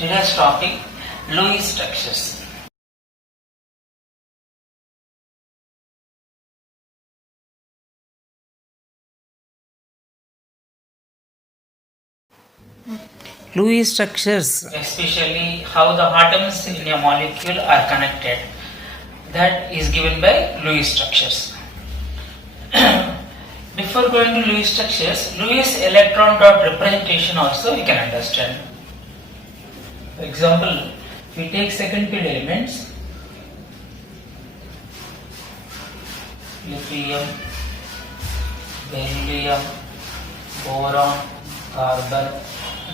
Today's topic, Lewis structures. Lewis structures, especially how the atoms in a molecule are connected, that is given by Lewis structures. Before going to Lewis structures, Lewis electron dot representation also we can understand. For example, if we take second period elements, lithium, beryllium, boron, carbon,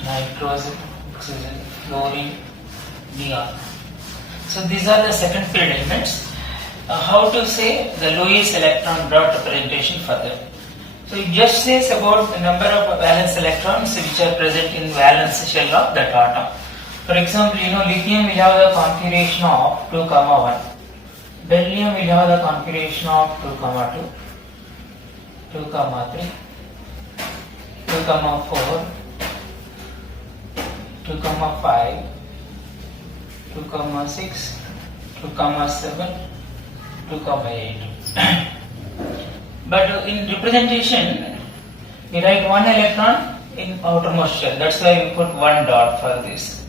nitrogen, oxygen, fluorine, neon. So these are the second period elements. How to say the Lewis electron dot representation for them? So it just says about the number of valence electrons which are present in valence shell of that atom. For example, lithium will have the configuration of 2, 1. Beryllium will have the configuration of 2, 2, 2, 3, 2, 4, 2, 5, 2, 6, 2, 7, 2, 8. But in representation, we write 1 electron in outermost shell. That's why we put 1 dot for this.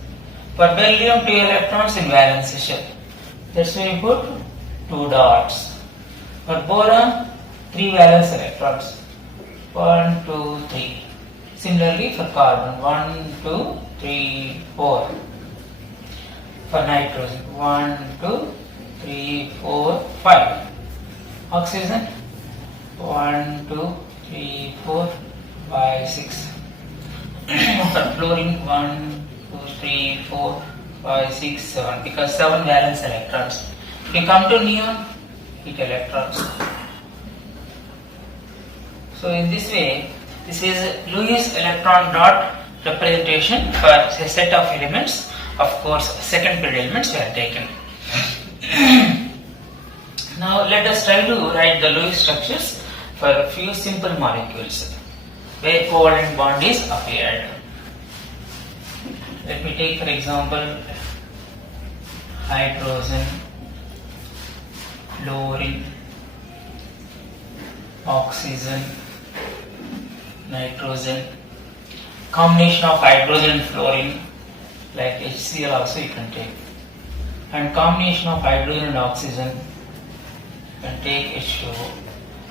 For beryllium, 2 electrons in valence shell. That's why we put 2 dots. For boron, 3 valence electrons. 1, 2, 3. Similarly for carbon, 1, 2, 3, 4. For nitrogen, 1, 2, 3, 4, 5. Oxygen, 1, 2, 3, 4, 5, 6. For fluorine, 1, 2, 3, 4, 5, 6, 7. Because 7 valence electrons. If you come to neon, 8 electrons. So in this way, this is Lewis electron dot representation for a set of elements. Of course, second period elements we have taken. Now let us try to write the Lewis structures for a few simple molecules where covalent bond is appeared. Let me take for example hydrogen, fluorine, oxygen, nitrogen, combination of hydrogen and fluorine like HCl also you can take, and combination of hydrogen and oxygen you can take H2O,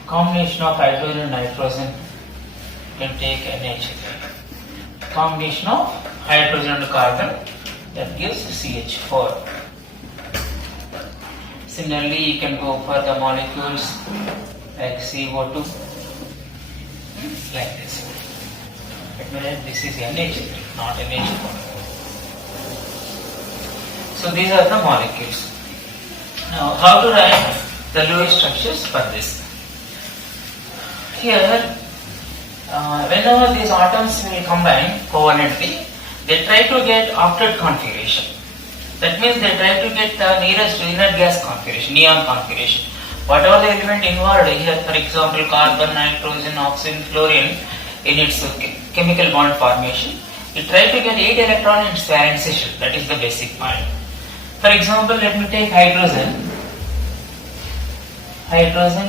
combination of hydrogen and nitrogen you can take NH3, combination of hydrogen and carbon that gives CH4. Similarly you can go for the molecules like CO2 like this. This is NH3, not NH4. So these are the molecules. Now how to write the Lewis structures for this? Here, whenever these atoms will combine covalently, they try to get octet configuration. That means they try to get the nearest inert gas configuration, neon configuration. Whatever the element involved here, for example carbon, nitrogen, oxygen, fluorine, in its chemical bond formation, you try to get 8 electrons in its valence shell. That is the basic point. For example, let me take hydrogen. Hydrogen,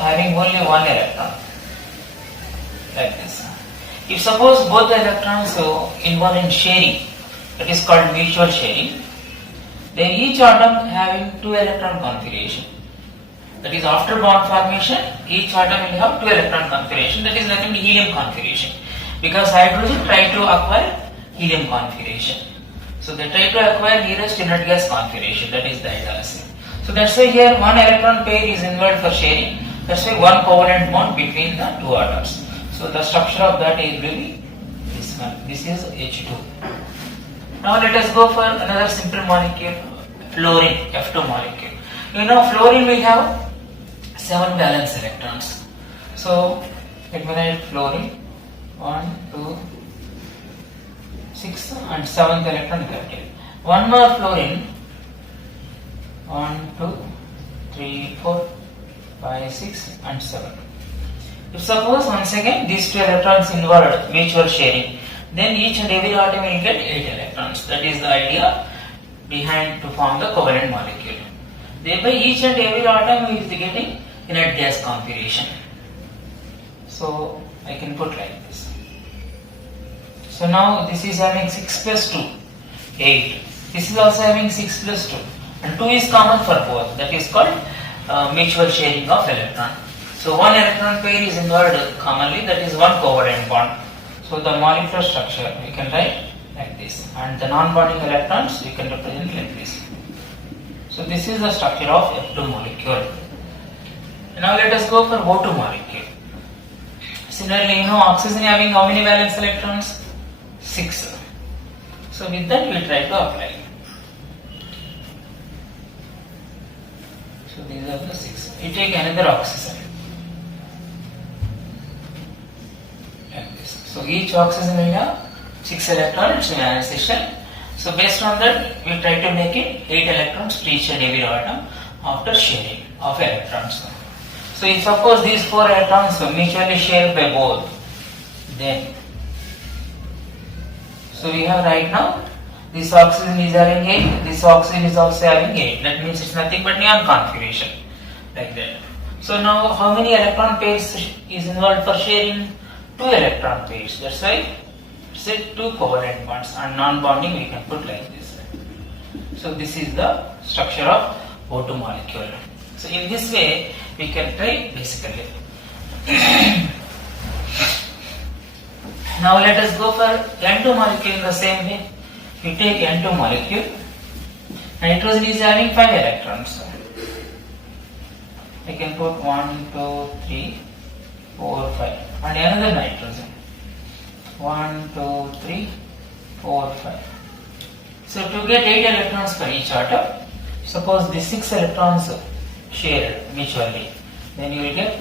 having only 1 electron. Like this. If suppose both the electrons involved in sharing, that is called mutual sharing, then each atom having 2 electron configuration. That is after bond formation, each atom will have 2 electron configuration. That is nothing but helium configuration. Because hydrogen try to acquire helium configuration. So they try to acquire nearest inert gas configuration. That is the idealism. So that's why here 1 electron pair is involved for sharing. That's why 1 covalent bond between the 2 atoms. So the structure of that is really this one. This is H2. Now let us go for another simple molecule, fluorine, F2 molecule. Fluorine will have 7 valence electrons. So let me write fluorine, 1, 2, 6 and 7th electron capital. One more fluorine, 1, 2, 3, 4, 5, 6 and 7. If suppose once again these 2 electrons involved mutual sharing, then each and every atom will get 8 electrons. That is the idea behind to form the covalent molecule. Thereby each and every atom is getting in a gas configuration. So I can put like this. So now this is having 6 plus 2, 8. This is also having 6 plus 2. And 2 is common for both. That is called mutual sharing of electron. So one electron pair is involved commonly, that is one covalent bond. So the molecular structure we can write like this. And the non-bonding electrons we can represent like this. So this is the structure of F2 molecule. Now let us go for O2 molecule. Similarly, oxygen having how many valence electrons? 6. So with that we try to apply. So these are the 6. We take another oxygen. Like this. So each oxygen will have 6 electrons in ionization. So based on that we try to make it 8 electrons to each and every atom after sharing of electrons. So if suppose these 4 electrons are mutually shared by both, then so we have right now this oxygen is having 8, this oxygen is also having 8. That means it's nothing but neon configuration like that. So now how many electron pairs is involved for sharing? 2 electron pairs. That's why say 2 covalent bonds, and non-bonding we can put like this. So this is the structure of O2 molecule. So in this way we can try basically. Now let us go for N2 molecule in the same way. We take N2 molecule. Nitrogen is having 5 electrons. I can put 1, 2, 3, 4, 5 and another nitrogen. 1, 2, 3, 4, 5. So to get 8 electrons for each atom, suppose these 6 electrons shared mutually, then you will get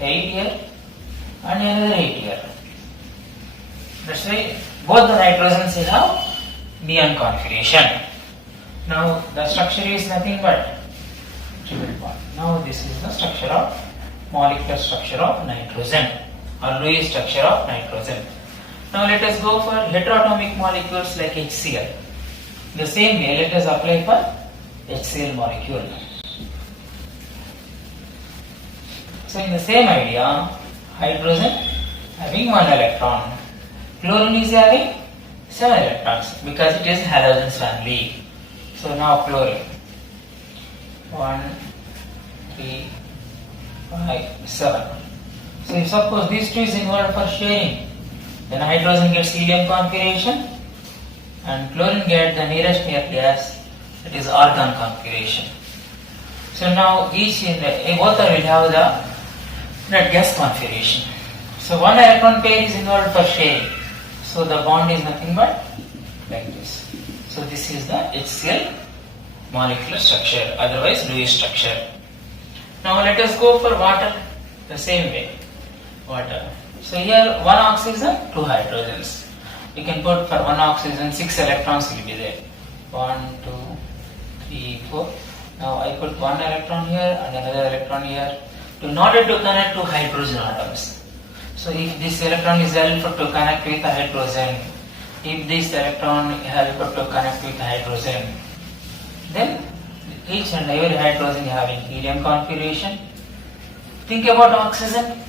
8 here and another 8 here. That's why both the nitrogens will have neon configuration. Now the structure is nothing but triple bond. Now this is the structure of molecular structure of nitrogen or Lewis structure of nitrogen. Now let us go for heteroatomic molecules like HCl. The same way let us apply for HCl molecule. So in the same idea, hydrogen having 1 electron, chlorine is having 7 electrons because it is halogens family. So now chlorine 1, 3, 5, 7. So if suppose these two is involved for sharing, then hydrogen gets helium configuration and chlorine gets the nearest near gas, that is argon configuration. So now each in the both will have the net gas configuration. So 1 electron pair is involved for sharing. So the bond is nothing but like this. So this is the HCl molecular structure, otherwise Lewis structure. Now let us go for water the same way. Water. So here 1 oxygen, 2 hydrogens. We can put for 1 oxygen 6 electrons will be there. 1, 2, 3, 4. Now I put 1 electron here and another electron here in order to connect to hydrogen atoms. So if this electron is helpful to connect with the hydrogen, if this electron is helpful to connect with the hydrogen, then each and every hydrogen having helium configuration. Think about oxygen.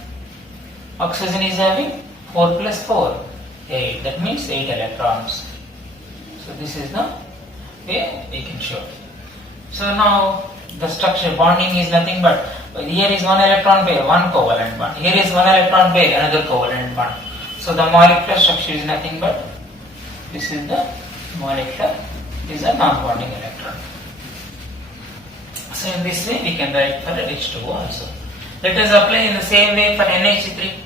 Oxygen is having 4 plus 4, 8. That means 8 electrons. So this is the way we can show. So now the structure bonding is nothing but here is 1 electron pair, 1 covalent bond. Here is 1 electron pair, another covalent bond. So the molecular structure is nothing but this is the molecular, this is a non-bonding electron. So in this way we can write for H2O also. Let us apply in the same way for NH3.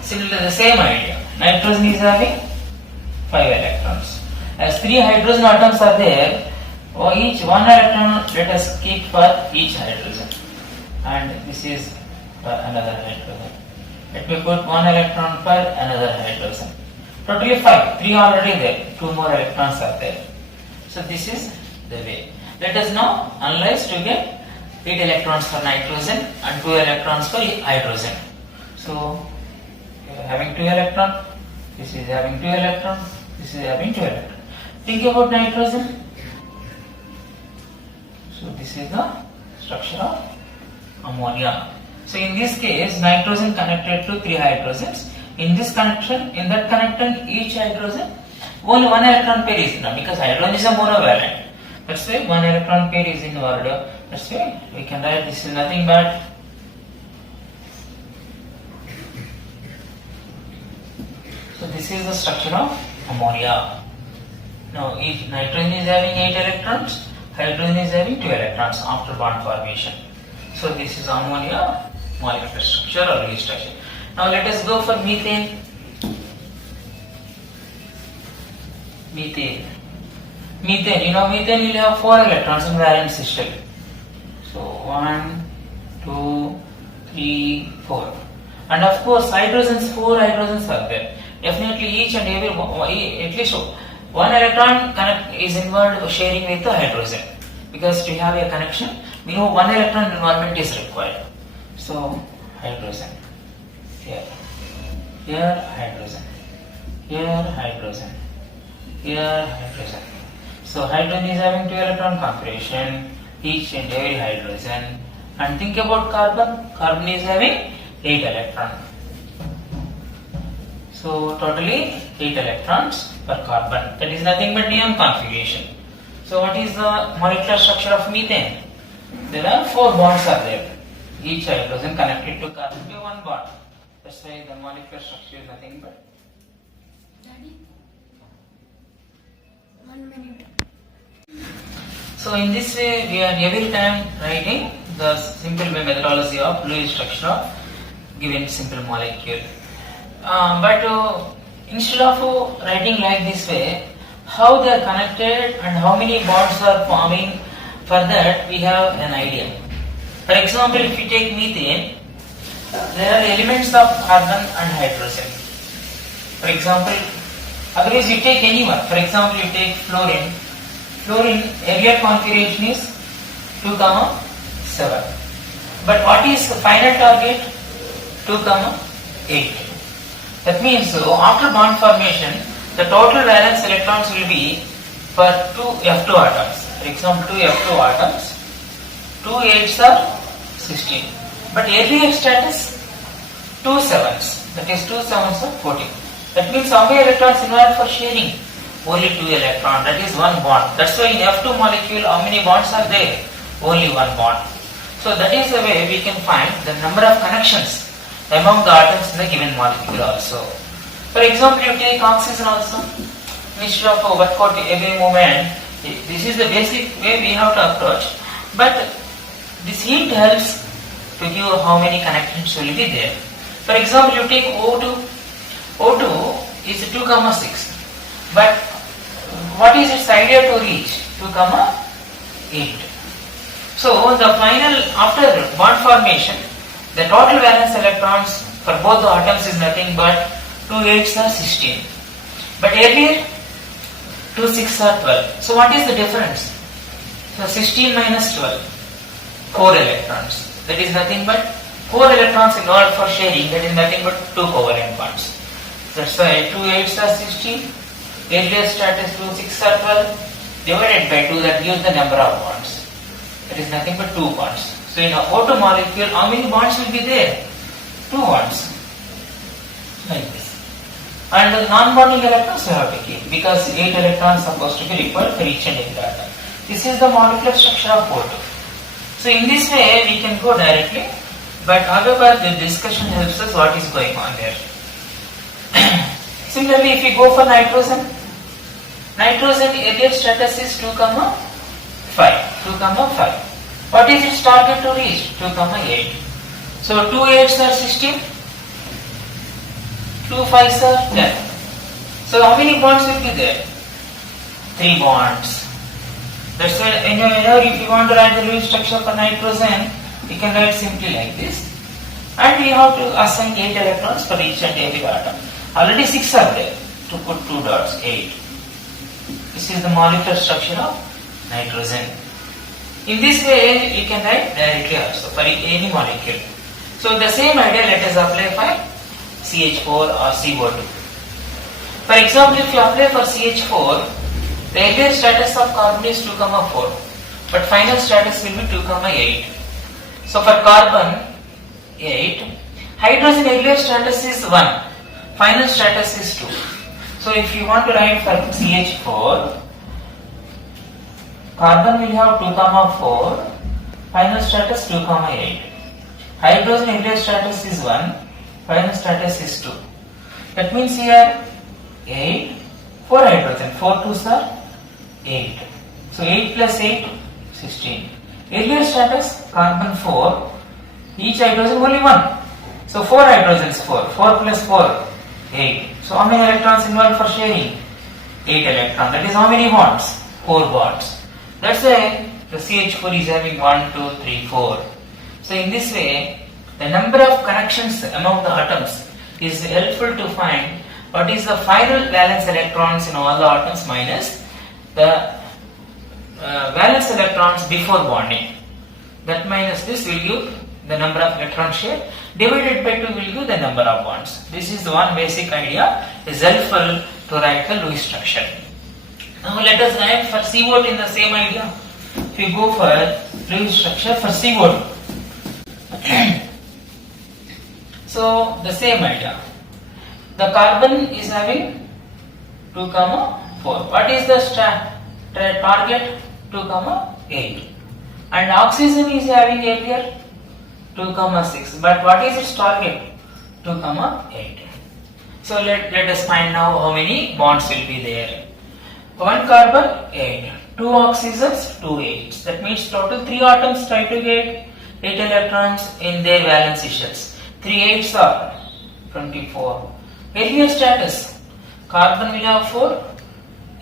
Similar to the same idea. Nitrogen is having 5 electrons. As 3 hydrogen atoms are there, each 1 electron let us keep for each hydrogen. And this is for another hydrogen. Let me put 1 electron for another hydrogen. Totally 5. 3 already there. 2 more electrons are there. So this is the way. Let us now analyze to get 8 electrons for nitrogen and 2 electrons for hydrogen. So you are having 2 electron, this is having 2 electron, this is having 2 electron. Think about nitrogen. So this is the structure of ammonia. So in this case, nitrogen connected to 3 hydrogens. In this connection, in that connection, each hydrogen, only 1 electron pair is involved because hydrogen is a monovalent. That's why 1 electron pair is involved. That's why we can write this is nothing but so this is the structure of ammonia. Now each nitrogen is having 8 electrons, hydrogen is having 2 electrons after bond formation. So this is ammonia molecular structure or Lewis structure. Now let us go for methane. Methane, you know methane will have 4 electrons in valence shell. So 1, 2, 3, 4. And of course hydrogens, 4 hydrogens are there. Definitely each and every, at least 1 electron is involved sharing with the hydrogen. Because to have a connection, we know 1 electron involvement is required. So hydrogen, here hydrogen, here hydrogen, here hydrogen. So hydrogen is having 2 electron configuration, each and every hydrogen. And think about carbon, carbon is having 8 electrons. So totally 8 electrons per carbon. That is nothing but neon configuration. So what is the molecular structure of methane? There are 4 bonds are there. Each hydrogen connected to carbon by 1 bond. That's why the molecular structure is nothing but. Daddy, 1 minute. So in this way we are every time writing the simple methodology of Lewis structure of given simple molecule. But instead of writing like this way, how they are connected and how many bonds are forming, for that we have an idea. For example, if you take methane, there are elements of carbon and hydrogen. For example, otherwise you take any one. For example, you take fluorine. Fluorine earlier configuration is 2, 7. But what is the final target? 2, 8. That means after bond formation, the total valence electrons will be for 2 F2 atoms. For example, 2 F2 atoms, 2 8s are 16. But earlier status, 2 7s. That is 2 7s are 14. That means how many electrons involved for sharing? Only 2 electrons. That is 1 bond. That's why in F2 molecule, how many bonds are there? Only 1 bond. So that is the way we can find the number of connections among the atoms in the given molecule also. For example, you take oxygen also. Instead of work out every moment, this is the basic way we have to approach. But this hint helps to give how many connections will be there. For example, you take O2. O2 is 2, 6. But what is its idea to reach? 2, 8. So the final, after bond formation, the total valence electrons for both the atoms is nothing but 2 8s are 16. But earlier 2 6s are 12. So what is the difference? So 16 minus 12, 4 electrons. That is nothing but 4 electrons involved for sharing. That is nothing but 2 covalent bonds. That's why 2 8s are 16. Earlier status 2 6s are 12. Divided by 2, that gives the number of bonds. That is nothing but 2 bonds. So in a O2 molecule, how many bonds will be there? 2 bonds. Like this. And the non-bonding electrons we have to keep because 8 electrons are supposed to be required for each and every atom. This is the molecular structure of O2. So in this way we can go directly, but however the discussion helps us what is going on there. Similarly, if we go for nitrogen, earlier status is 2, 5. 2, 5. What is its target to reach? 2, 8. So 2 8s are 16. 2 5s are 10. So how many bonds will be there? 3 bonds. That's why whenever if you want to write the Lewis structure for nitrogen, we can write simply like this. And we have to assign 8 electrons for each and every atom. Already 6 are there. To put 2 dots, 8. This is the molecular structure of nitrogen. In this way, you can write directly also for any molecule. So the same idea let us apply for CH4 or CO2. For example, if you apply for CH4, the earlier status of carbon is 2, 4, but final status will be 2, 8. So for carbon 8, hydrogen earlier status is 1, final status is 2. So if you want to write for CH4, carbon will have 2, 4, final status 2, 8. Hydrogen earlier status is 1, final status is 2. That means here 8, 4 hydrogen, 4 2s are 8. So 8 plus 8, 16. Earlier status carbon 4, each hydrogen only 1. So 4 hydrogens 4, 4 plus 4, 8. So how many electrons involved for sharing? 8 electrons. That is how many bonds? 4 bonds. That's why the CH4 is having 1, 2, 3, 4. So in this way, the number of connections among the atoms is helpful to find what is the final valence electrons in all the atoms minus the valence electrons before bonding. That minus this will give the number of electron share, divided by 2 will give the number of bonds. This is the one basic idea, is helpful to write the Lewis structure. Now let us write for CO2 in the same idea. If we go for Lewis structure for CO2. So the same idea. The carbon is having 2, 4. What is the target? 2, 8. And oxygen is having earlier 2, 6. But what is its target? 2, 8. So let us find now how many bonds will be there. 1 carbon, 8. 2 oxygens, 2 8s. That means total 3 atoms try to get 8 electrons in their valency shells. 3 8s are 24. Earlier status, carbon will have 4,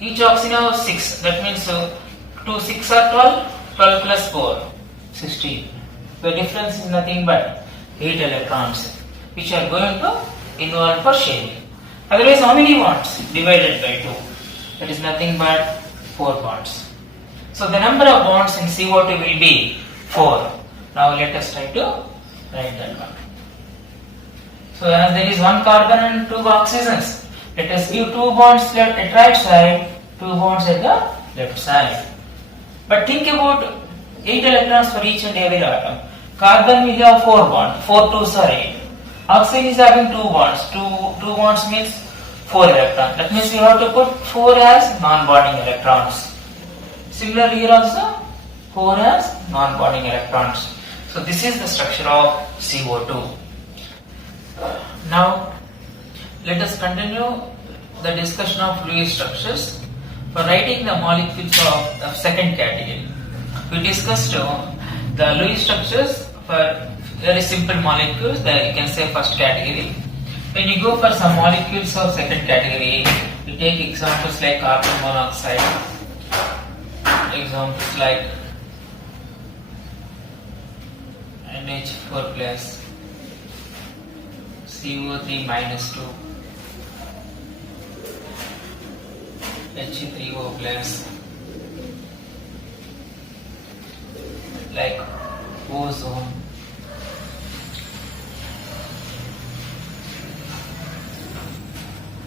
each oxygen have 6. That means 2 6 are 12, 12 plus 4, 16. The difference is nothing but 8 electrons which are going to involve for sharing. Otherwise, how many bonds? Divided by 2. That is nothing but 4 bonds. So the number of bonds in CO2 will be 4. Now let us try to write that one. So as there is 1 carbon and 2 oxygens, let us give 2 bonds at right side, 2 bonds at the left side. But think about 8 electrons for each and every atom. Carbon will have 4 bonds, 4 2s are 8. Oxygen is having 2 bonds, 2 bonds means 4 electrons. That means we have to put 4 as non-bonding electrons. Similarly here also 4 as non-bonding electrons. So this is the structure of CO2. Now let us continue the discussion of Lewis structures. For writing the molecules of second category, we discussed the Lewis structures for very simple molecules, that you can say first category. When you go for some molecules of second category, you take examples like carbon monoxide, examples like NH4 plus, CO3 minus 2, H3O plus, like ozone,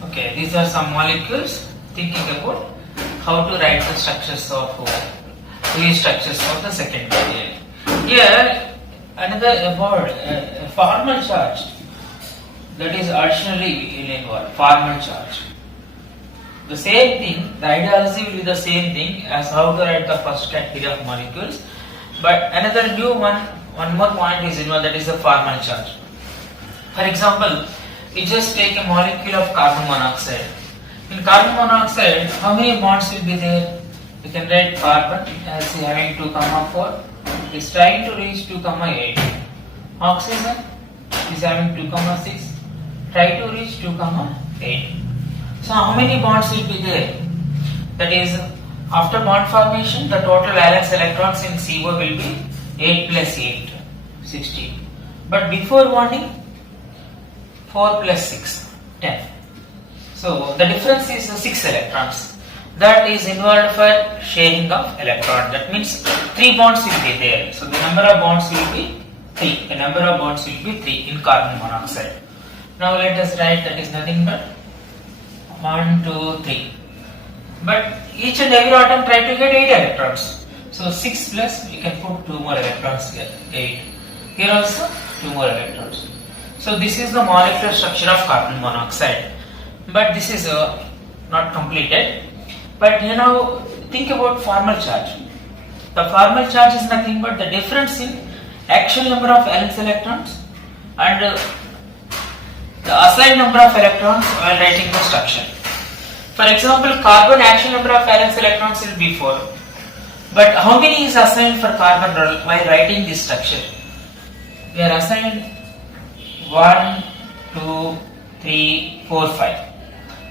okay, these are some molecules. Thinking about how to write the structures of Lewis structures of the second category. Here another word, formal charge, that is additionally involved, formal charge. The same thing, the ideology will be the same thing as how to write the first category of molecules, but another new one more point is involved, that is the formal charge. For example, you just take a molecule of carbon monoxide. In carbon monoxide, how many bonds will be there? You can write carbon as having 2, 4. It's trying to reach 2, 8. Oxygen is having 2, 6. Try to reach 2, 8. So how many bonds will be there? That is, after bond formation, the total valence electrons in CO will be 8 plus 8, 16. But before bonding, 4 plus 6, 10. So the difference is 6 electrons. that is involved for sharing of electron. That means 3 bonds will be there. So the number of bonds will be 3. The number of bonds will be 3 in carbon monoxide. Now let us write that is nothing but 1, 2, 3. But each and every atom try to get 8 electrons. So 6 plus we can put 2 more electrons here, 8. Here also 2 more electrons. So this is the molecular structure of carbon monoxide. But this is not completed. But you now think about formal charge. The formal charge is nothing but the difference in actual number of valence electrons and the assigned number of electrons while writing the structure. For example, carbon actual number of valence electrons will be 4. But how many is assigned for carbon while writing this structure? We are assigned 1, 2, 3, 4, 5.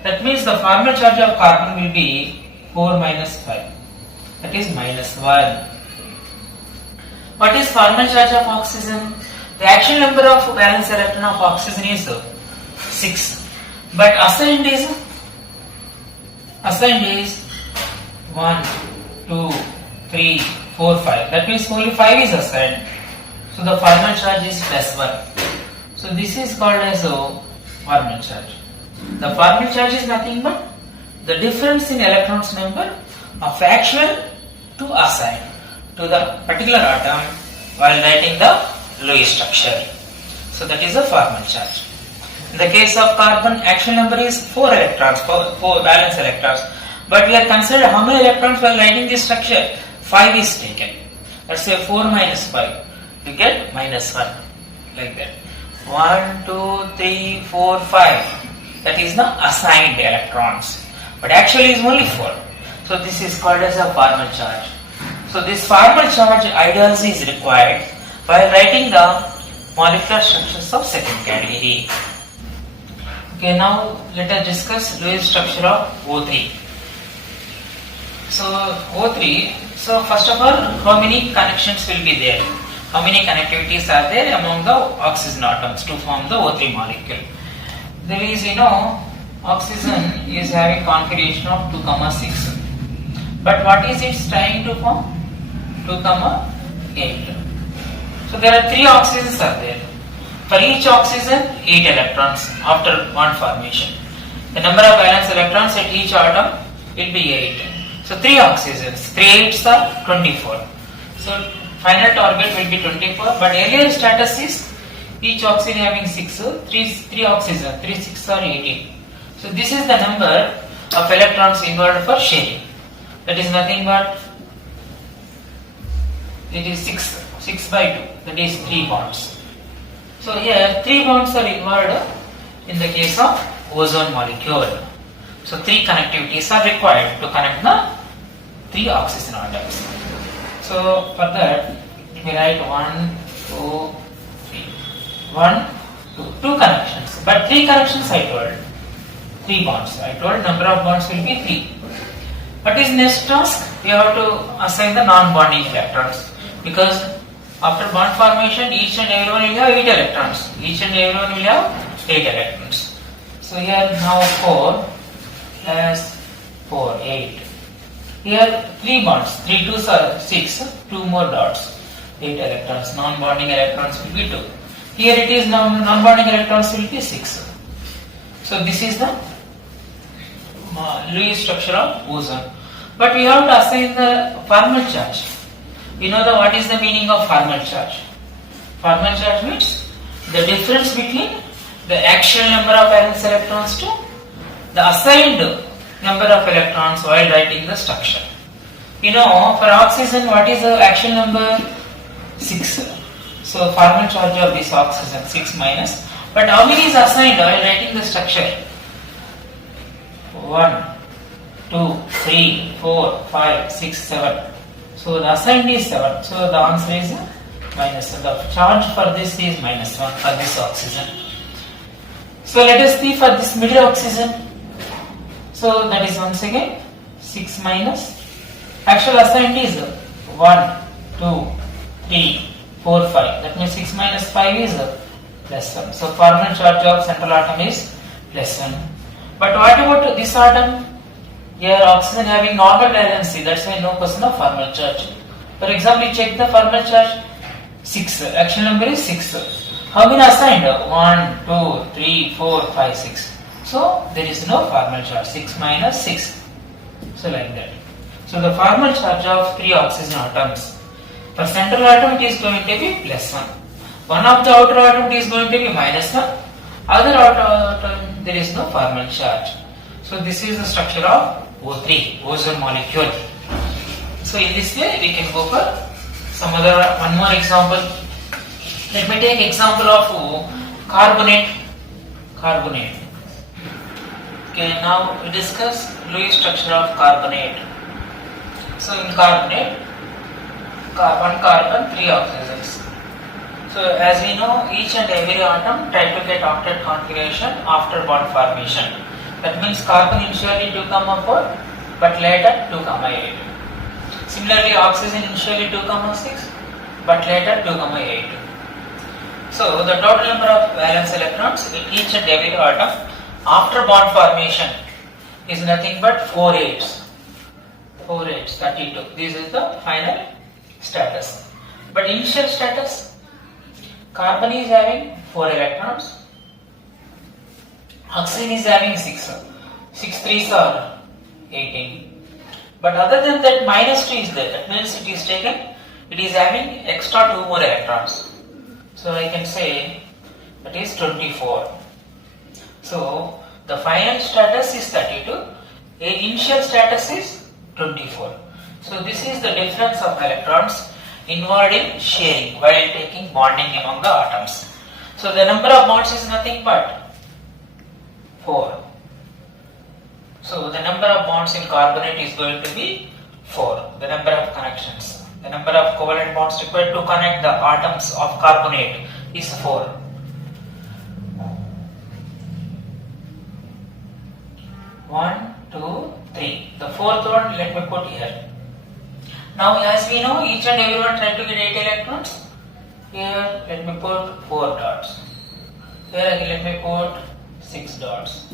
That means the formal charge of carbon will be 4 minus 5. That is minus 1. What is formal charge of oxygen? The actual number of valence electron of oxygen is 6. But assigned is 1, 2, 3, 4, 5. That means only 5 is assigned. So the formal charge is plus 1. So this is called as a formal charge. The formal charge is nothing but the difference in electrons number of actual to assigned to the particular atom while writing the Lewis structure. So that is a formal charge. In the case of carbon, actual number is 4 electrons, 4 valence electrons. But we are considered how many electrons while writing this structure? 5 is taken. Let's say 4 minus 5. You get minus 1. Like that. 1, 2, 3, 4, 5. That is the assigned electrons. But actually is only 4. So this is called as a formal charge. So this formal charge ideally is required while writing the molecular structures of second category. Okay, now let us discuss Lewis structure of O3. So O3, so first of all, how many connections will be there? How many connectivities are there among the oxygen atoms to form the O3 molecule? There is, oxygen is having configuration of 2, 6. But what is it trying to form? 2, 8. So there are 3 oxygens are there. For each oxygen, 8 electrons after bond formation. The number of valence electrons at each atom will be 8. So 3 oxygens, 3 8s are 24. So final target will be 24. But earlier status is each oxygen having 6, 3 oxygen, 3 6 are 18. So this is the number of electrons involved for sharing. That is nothing but it is 6 by 2. That is 3 bonds. So here 3 bonds are involved in the case of ozone molecule. So 3 connectivities are required to connect the 3 oxygen atoms. So for that we write 1, 2, 3. 1, 2 connections. But 3 connections I told. 3 bonds. I told number of bonds will be 3. What is next task? We have to assign the non-bonding electrons. Because after bond formation, each and everyone will have 8 electrons. Each and everyone will have 8 electrons. So here now 4 plus 4, 8. Here 3 bonds, 3 2s are 6, 2 more dots, 8 electrons. Non-bonding electrons will be 2. Here it is non-bonding electrons will be 6. So this is the Lewis structure of ozone. But we have to assign the formal charge. We know what is the meaning of formal charge. Formal charge means the difference between the actual number of valence electrons to the assigned number of electrons while writing the structure. For oxygen, what is the actual number? 6. So formal charge of this oxygen 6 minus. But how many is assigned while writing the structure? 1, 2, 3, 4, 5, 6, 7. So the assigned is 7. So the answer is minus. So the charge for this is minus 1 for this oxygen. So let us see for this middle oxygen. So that is once again 6 minus. Actual assigned is 1, 2, 3, 4, 5. That means 6 minus 5 is plus 1. So formal charge of central atom is plus 1. But what about this atom? Here oxygen having normal valency, that's why no question of formal charge. For example, you check the formal charge 6, action number is 6. How many assigned? 1, 2, 3, 4, 5, 6. So there is no formal charge, 6 minus 6. So like that. So the formal charge of 3 oxygen atoms. For central atom it is going to be plus 1. One of the outer atom is going to be minus 1. Other outer atom there is no formal charge. So this is the structure of O3, ozone molecule. So in this way we can go for some other one more example. Let me take example of carbonate. Okay, now we discuss Lewis structure of carbonate. So in carbonate, one carbon, 3 oxygens. So as we know, each and every atom try to get octet configuration after bond formation. That means carbon initially 2, 4, but later 2, 8. Similarly, oxygen initially 2, 6, but later 2, 8. So the total number of valence electrons in each and every atom after bond formation is nothing but 4 8s. 4 8s, 32. This is the final status. But initial status, carbon is having 4 electrons, oxygen is having 6. 6 3s are 18. But other than that, minus 2 is there. That means it is having extra 2 more electrons. So I can say that is 24. So the final status is 32. Initial status is 24. So this is the difference of electrons involved in sharing while taking bonding among the atoms. So the number of bonds is nothing but 4. So the number of bonds in carbonate is going to be 4. The number of connections. The number of covalent bonds required to connect the atoms of carbonate is 4. 1, 2, 3. The fourth one let me put here. Now as we know, each and everyone try to get 8 electrons. Here let me put 4 dots. Here again let me put 6 dots.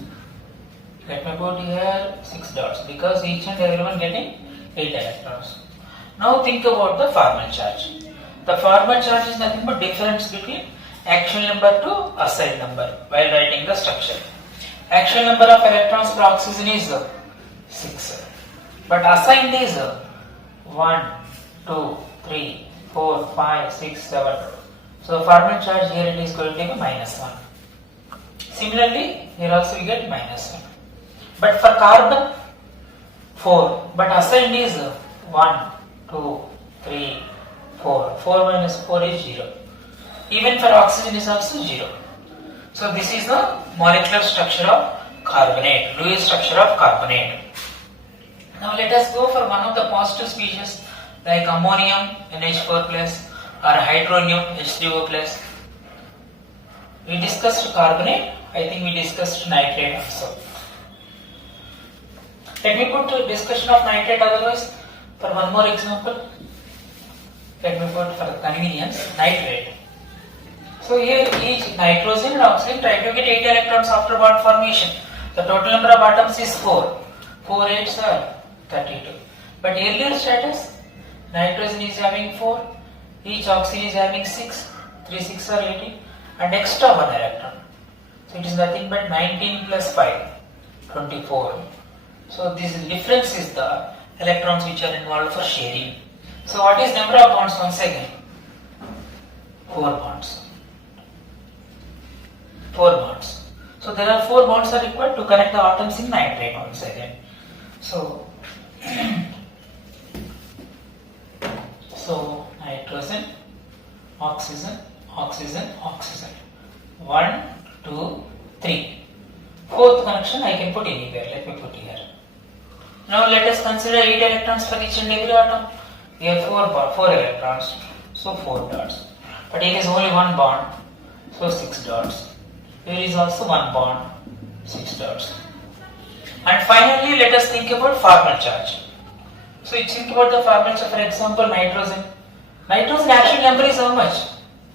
Let me put here 6 dots because each and everyone getting 8 electrons. Now think about the formal charge. The formal charge is nothing but difference between actual number to assigned number while writing the structure. Actual number of electrons for oxygen is 6, but assigned is 1, 2, 3, 4, 5, 6, 7. So the formal charge here it is going to be minus 1. Similarly, here also we get minus 1. But for carbon 4, but assigned is 1, 2, 3, 4. 4 minus 4 is 0. Even for oxygen is also 0. So this is the molecular structure of carbonate, Lewis structure of carbonate. Now let us go for one of the positive species like ammonium NH4 plus or hydronium H3O plus. We discussed carbonate, I think we discussed nitrate also. Let me put a discussion of nitrate otherwise for one more example. Let me put for convenience nitrate. So here each nitrogen and oxygen try to get 8 electrons after bond formation. The total number of atoms is 4. 4 8s are 32. But earlier status, nitrogen is having 4, each oxygen is having 6, 3 6 are 18 and extra 1 electron. So it is nothing but 19 plus 5, 24. So this difference is the electrons which are involved for sharing. So what is number of bonds once again? 4 bonds. 4 bonds. So there are 4 bonds are required to connect the atoms in nitrate once again. So nitrogen, oxygen, oxygen, oxygen. 1, 2, 3. Fourth connection I can put anywhere. Let me put here. Now let us consider 8 electrons for each and every atom. We have 4 electrons, so 4 dots. But here is only 1 bond, so 6 dots. Here is also 1 bond, 6 dots. And finally, let us think about formal charge. So you think about the formal charge, for example, nitrogen. Nitrogen actual number is how much?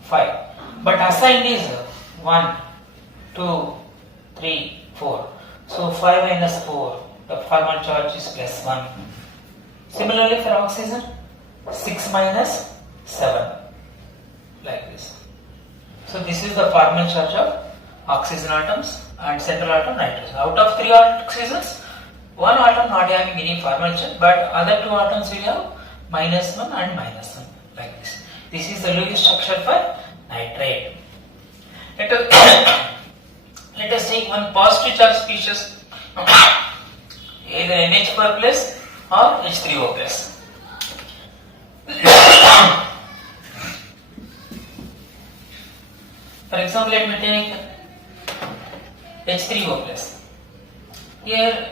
5. But assigned is 1, 2, 3, 4. So 5 minus 4, the formal charge is +1. Similarly for oxygen, 6 minus 7, like this. So this is the formal charge of oxygen atoms and central atom nitrogen. Out of 3 oxygens, one atom not having any formal charge, but other 2 atoms will have -1 and -1, like this. This is the Lewis structure for nitrate. Let us take one positive charge species, either NH4 plus or H3O plus. For example, let me take H3O plus. Here,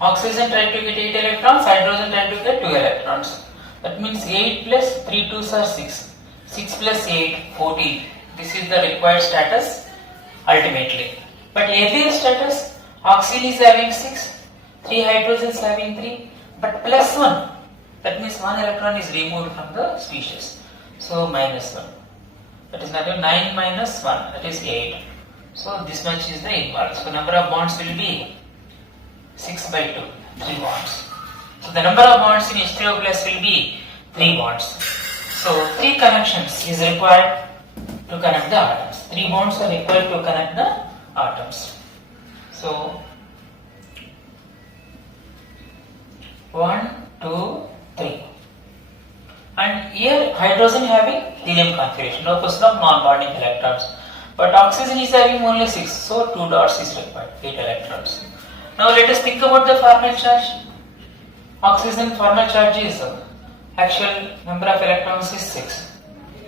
oxygen tried to get 8 electrons, hydrogen tried to get 2 electrons. That means 8 plus 3 2s are 6. 6 plus 8, 14. This is the required status ultimately. But earlier status, oxygen is having 6, 3 hydrogens having 3, but +1. That means 1 electron is removed from the species. So -1. That is nothing, 9 minus 1, that is 8. So this much is the involved. So number of bonds will be 6 by 2, 3 bonds. So the number of bonds in H3O plus will be 3 bonds. So 3 connections is required to connect the atoms. 3 bonds are required to connect the atoms. So 1, 2, 3. And here hydrogen having helium configuration, no question of non-bonding electrons. But oxygen is having only 6, so 2 dots is required, 8 electrons. Now let us think about the formal charge. Oxygen formal charge is actual number of electrons is 6.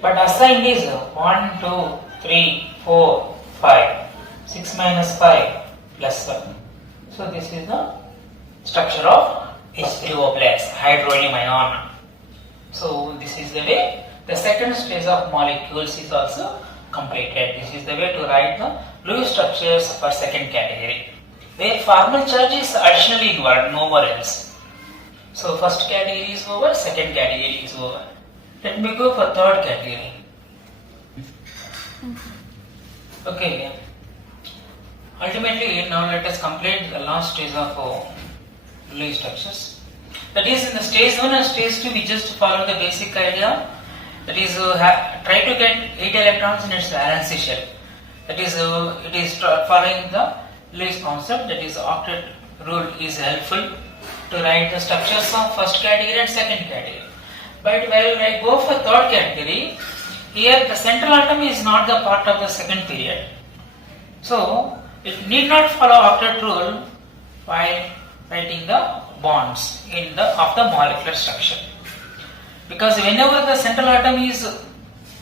But assigned is 1, 2, 3, 4, 5. 6 minus 5 plus 1. So this is the structure of H3O plus, hydronium ion. So this is the way the second stage of molecules is also completed. This is the way to write the Lewis structures for second category, where formal charge is additionally involved, no more else. So first category is over, second category is over. Let me go for third category. Okay. Ultimately, now let us complete the last stage of Lewis structures. That is, in the stage 1 and stage 2, we just follow the basic idea. That is, try to get 8 electrons in its valency shell. That is, it is following the Lewis concept. That is, octet rule is helpful to write the structures of first category and second category. But when I go for third category, here the central atom is not the part of the second period. So, it need not follow octet rule while writing the bonds of the molecular structure. Because whenever the central atom is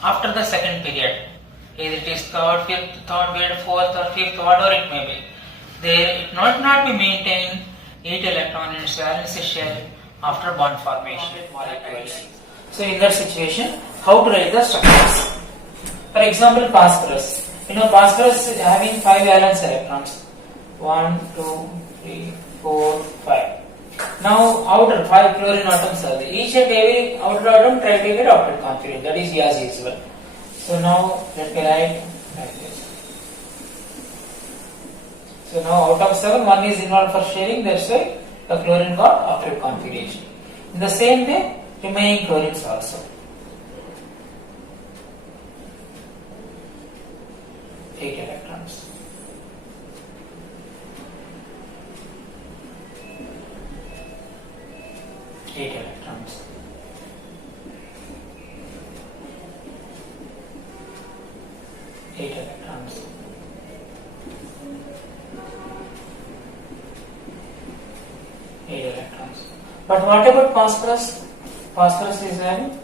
after the second period, either it is third, fifth, fourth or fifth, whatever it may be, there it might not be maintained 8 electron in its valency shell after bond formation. So in that situation, how to write the structures? For example, phosphorus. Phosphorus is having 5 valence electrons. 1, 2, 3, 4, 5. Now outer 5 chlorine atoms are there. Each and every outer atom try to get octet configured. That is as usual. So now let me write like this. So now out of 7, 1 is involved for sharing. That's why the chlorine got octet configuration. In the same way, remaining chlorines also. 8 electrons. 8 electrons. 8 electrons. 8 electrons. But what about phosphorus? Phosphorus is having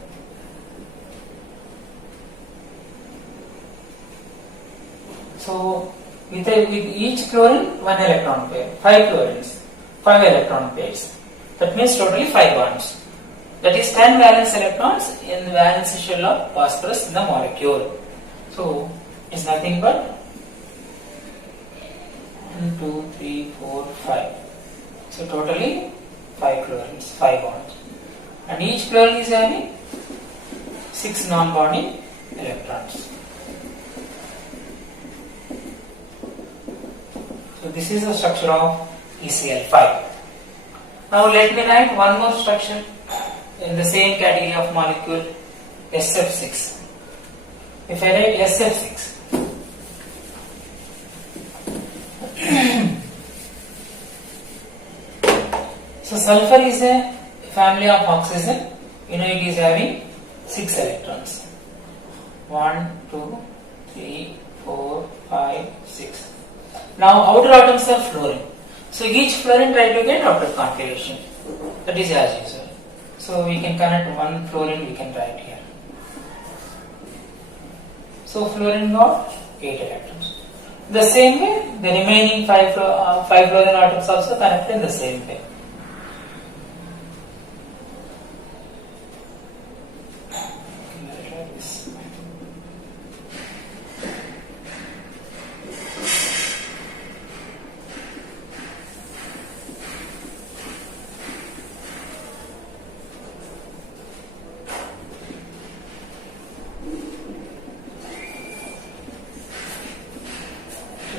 with each chlorine 1 electron pair. 5 chlorines, 5 electron pairs. That means totally 5 bonds. That is 10 valence electrons in the valence shell of phosphorus in the molecule. So it's nothing but 1, 2, 3, 4, 5. So totally 5 chlorines, 5 bonds. And each chlorine is having 6 non-bonding electrons. So this is the structure of ECl5. Now let me write one more structure in the same category of molecule, SF6. If I write SF6, so sulfur is a family of oxygen. You know it is having 6 electrons. 1, 2, 3, 4, 5, 6. Now outer atoms are fluorine. So each fluorine try to get outer configuration. That is as usual. So we can connect one fluorine, we can write here. So fluorine got 8 electrons. The same way, the remaining 5 fluorine atoms also connected in the same way.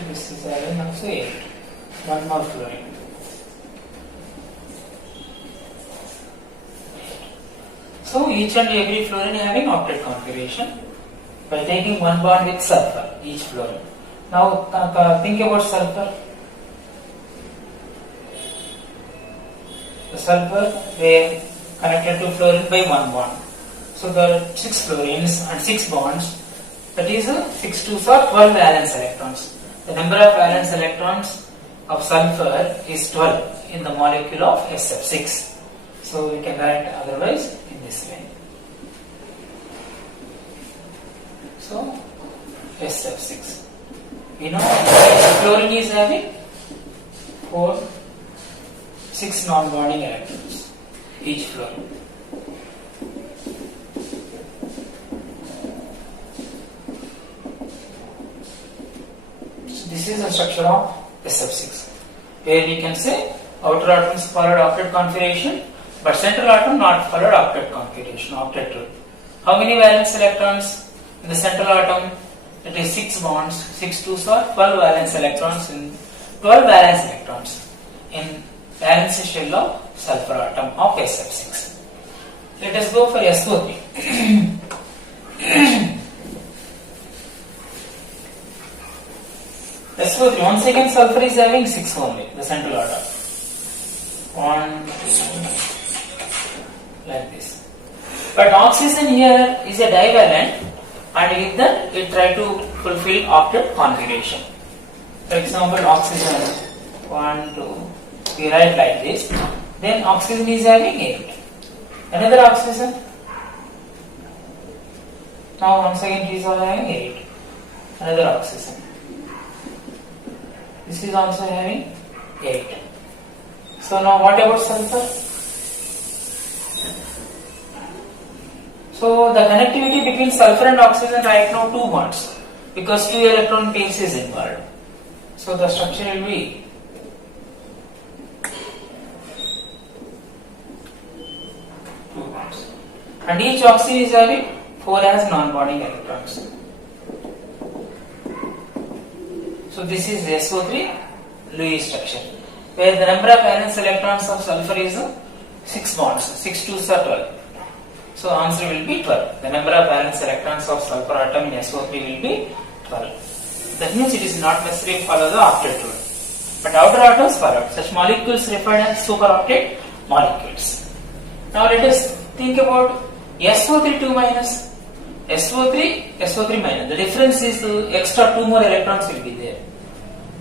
This is having also 8. One more fluorine. So each and every fluorine having octet configuration by taking one bond with sulfur, each fluorine. Now think about sulfur. The sulfur they connected to fluorine by one bond. So there are 6 fluorines and 6 bonds. That is 6 2s are 12 valence electrons. The number of valence electrons of sulfur is 12 in the molecule of SF6. So we can write otherwise in this way. So SF6. We know fluorine is having 6 non-bonding electrons each fluorine. This is the structure of SF6, where we can say outer atoms followed octet configuration, but central atom not followed octet configuration, octet rule. How many valence electrons in the central atom? It is 6 bonds, 6 2s are 12 valence electrons in 12 valence electrons in valence shell of sulfur atom of SF6. Let us go for SO3. SO3, once again sulfur is having 6 only, the central atom. 1, 2, like this. But oxygen here is a divalent, and with that it try to fulfill octet configuration. For example, oxygen 1, 2, we write like this. Then oxygen is having 8. Another oxygen. Now once again it is all having 8. Another oxygen. This is also having 8. So now what about sulfur? So the connectivity between sulfur and oxygen right now 2 bonds, because 2 electron pairs is involved. So the structure will be two bonds. And each oxygen is having 4 as non-bonding electrons. So this is SO3 Lewis structure, where the number of valence electrons of sulfur is 6 bonds, 6 2s are 12. So answer will be 12. The number of valence electrons of sulfur atom in SO3 will be 12. That means it is not necessary to follow the octet rule. But outer atoms follow. Such molecules referred as superoctet molecules. Now let us think about SO3 2 minus. SO3 minus. The difference is extra 2 more electrons will be there.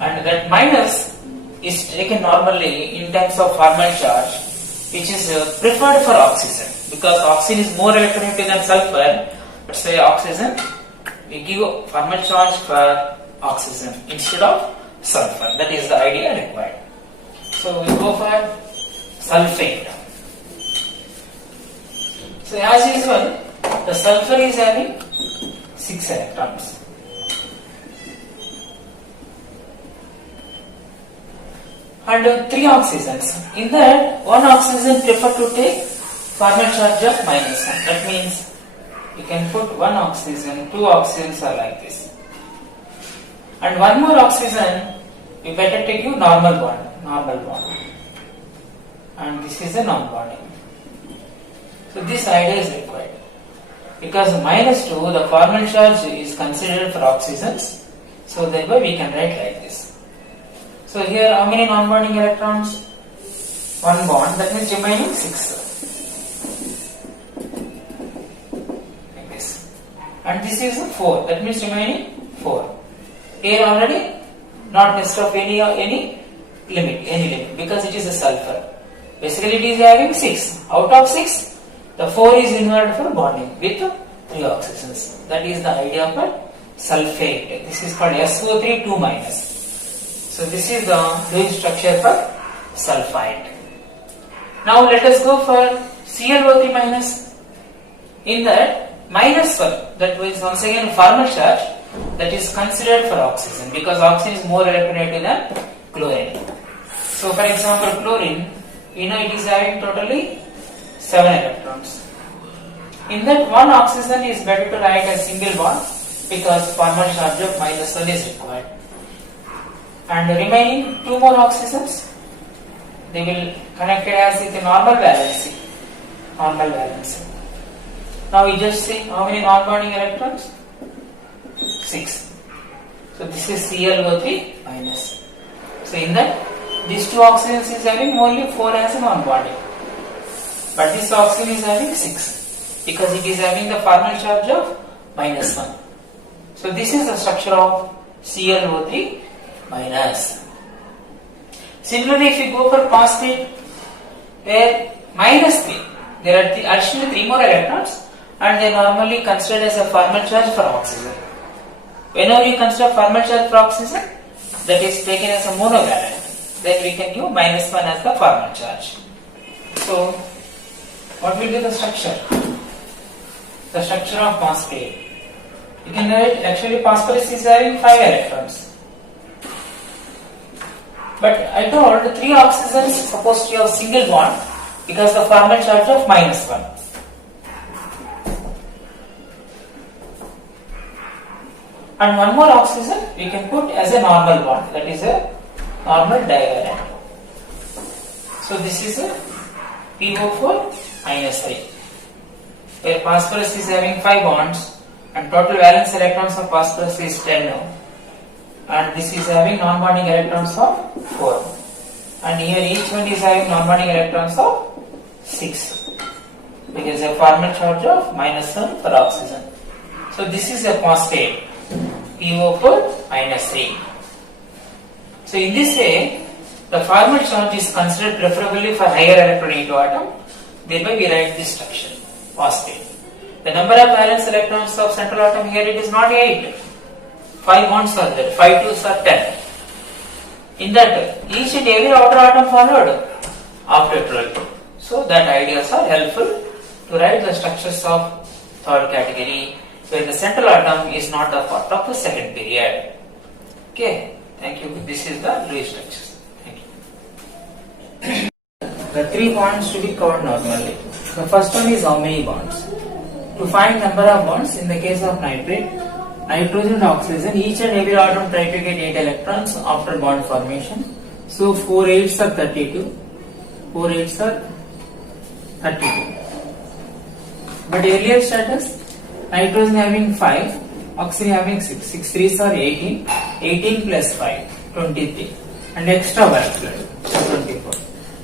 And that minus is taken normally in terms of formal charge, which is preferred for oxygen. Because oxygen is more electronegative than sulfur, let's say oxygen, we give formal charge for oxygen instead of sulfur. That is the idea required. So we go for sulfate. So as usual, the sulfur is having 6 electrons. And 3 oxygens. In that, 1 oxygen prefer to take formal charge of -1. That means you can put 1 oxygen, 2 oxygens are like this. And 1 more oxygen, you better take you normal bond. and this is a non-bonding. So this idea is required. Because -2, the formal charge is considered for oxygens, so thereby we can write like this. So here how many non-bonding electrons? 1 bond, that means remaining 6. Like this. And this is 4, that means remaining 4. Here already not messed up any limit, because it is a sulfur. Basically it is having 6. Out of 6, the 4 is involved for bonding with 3 oxygens. That is the idea of a sulfate. This is called SO3 2-. So this is the Lewis structure for sulfite. Now let us go for ClO3-. In that -1, that is once again formal charge, that is considered for oxygen, because oxygen is more electronegative than chlorine. So for example chlorine, it is having totally 7 electrons. In that, 1 oxygen is better to write as single bond, because formal charge of -1 is required. And the remaining 2 more oxygens, they will connected as with the normal valency. Now we just see how many non-bonding electrons? 6. So this is ClO3-. So in that, these 2 oxygens is having only 4 as a non-bonding. But this oxygen is having 6, because it is having the formal charge of -1. So this is the structure of ClO3-. Similarly, if you go for phosphate, where -3, there are additionally 3 more electrons, and they are normally considered as a formal charge for oxygen. Whenever you consider formal charge for oxygen, that is taken as a monovalent, then we can give -1 as the formal charge. So what will be the structure? The structure of phosphate. You can write, actually phosphorus is having 5 electrons. But I told 3 oxygens supposed to have single bond, because the formal charge of -1. And 1 more oxygen we can put as a normal bond, that is a normal divalent. So this is a PO4-3, where phosphorus is having 5 bonds and total valence electrons of phosphorus is 10 now. And this is having non-bonding electrons of 4. And here each one is having non-bonding electrons of 6. Because a formal charge of -1 for oxygen. So this is a phosphate, PO4-3. So in this way, the formal charge is considered preferably for higher electronegative atom. Thereby we write this structure, phosphate. The number of valence electrons of central atom here, it is not 8. 5 bonds are there, 5 2s are 10. In that, each and every outer atom followed after 12. So that ideas are helpful to write the structures of third category, where the central atom is not a part of the second period. Okay, thank you. This is the Lewis structures. Thank you. The 3 bonds to be covered normally. The first one is how many bonds. To find number of bonds, in the case of nitrate, nitrogen and oxygen, each and every atom try to get 8 electrons after bond formation. So 4 8s are 32. 4 8s are 32. But earlier status, nitrogen having 5, oxygen having 6. 6 3s are 18. 18 plus 5, 23. And extra valence, 24.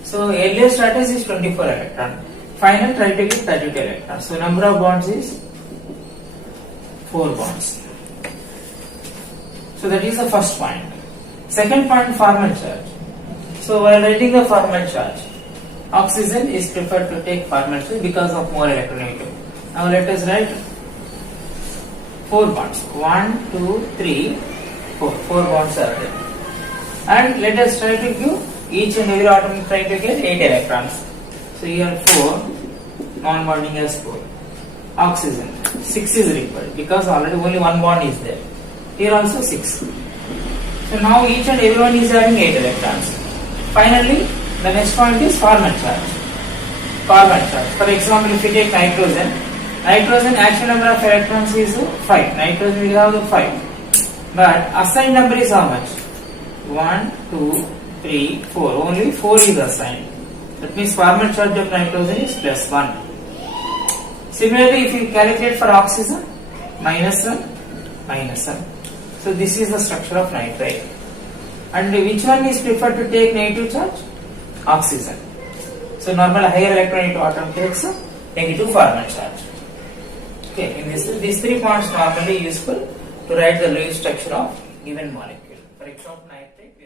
So earlier status is 24 electron. Final try to get 32 electrons. So number of bonds is 4 bonds. So that is the first point. Second point, formal charge. So while writing the formal charge, oxygen is preferred to take formal charge because of more electronegative. Now let us write 4 bonds. 1, 2, 3, 4. 4 bonds are there. And let us try to give each and every atom try to get 8 electrons. So here 4, non-bonding has 4. Oxygen, 6 is required because already only 1 bond is there. Here also 6. So now each and everyone is having 8 electrons. Finally, the next point is formal charge. Formal charge. For example, if you take nitrogen, nitrogen actual number of electrons is 5. Nitrogen will have the 5. But assigned number is how much? 1, 2, 3, 4. Only 4 is assigned. That means formal charge of nitrogen is +1. Similarly, if you calculate for oxygen, -1, -1. So this is the structure of nitride. And which one is preferred to take negative charge? Oxygen. So normal higher electronegative atom takes a negative formal charge. Okay, in these 3 points normally useful to write the Lewis structure of given molecule. For example, nitrate.